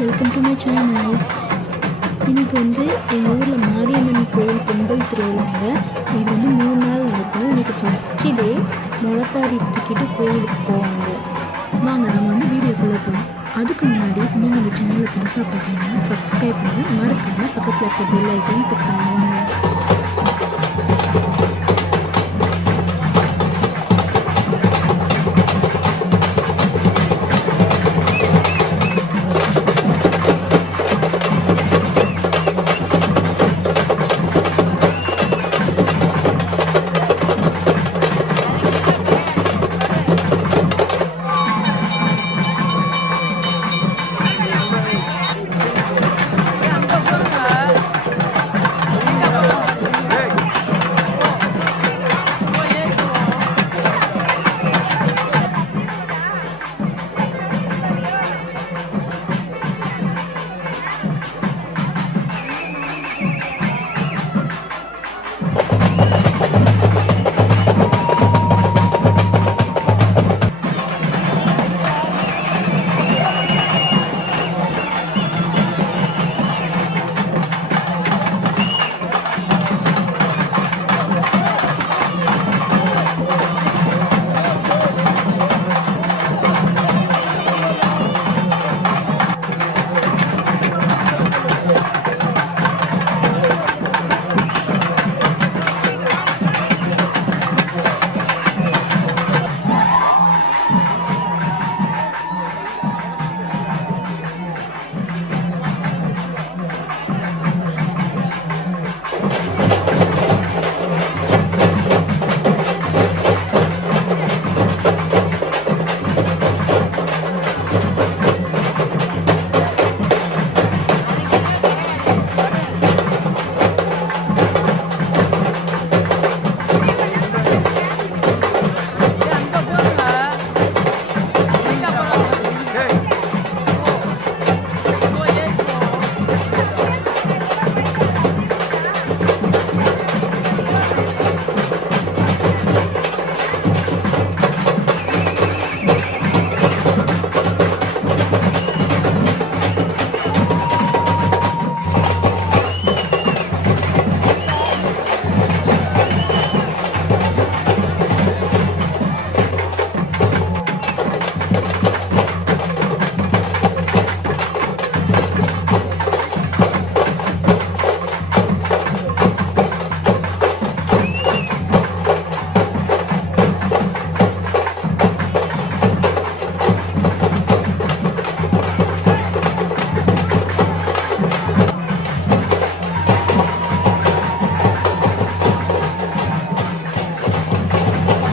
Welcome to my channel. இன்றைக்கி வந்து எங்கள் ஊரில் மாரியம்மன் கோயில் பொங்கல் திருவிழாங்க. இது வந்து 3 நாள் நடக்கும். இன்றைக்கி ஃபஸ்ட்டு டே முளைப்பாரி தூக்கிட்டு கோயிலுக்கு போவாங்க. வாங்க நம்ம வந்து வீடியோக்குள்ளே போகலாம். அதுக்கு முன்னாடி நீங்கள் இந்த சேனலை புதுசாக பார்த்தீங்கன்னா சப்ஸ்கிரைப் பண்ணி மறக்காமல் பக்கத்தில் இருக்க பெல் ஐக்கான் கிளிக் பண்ணுவாங்க.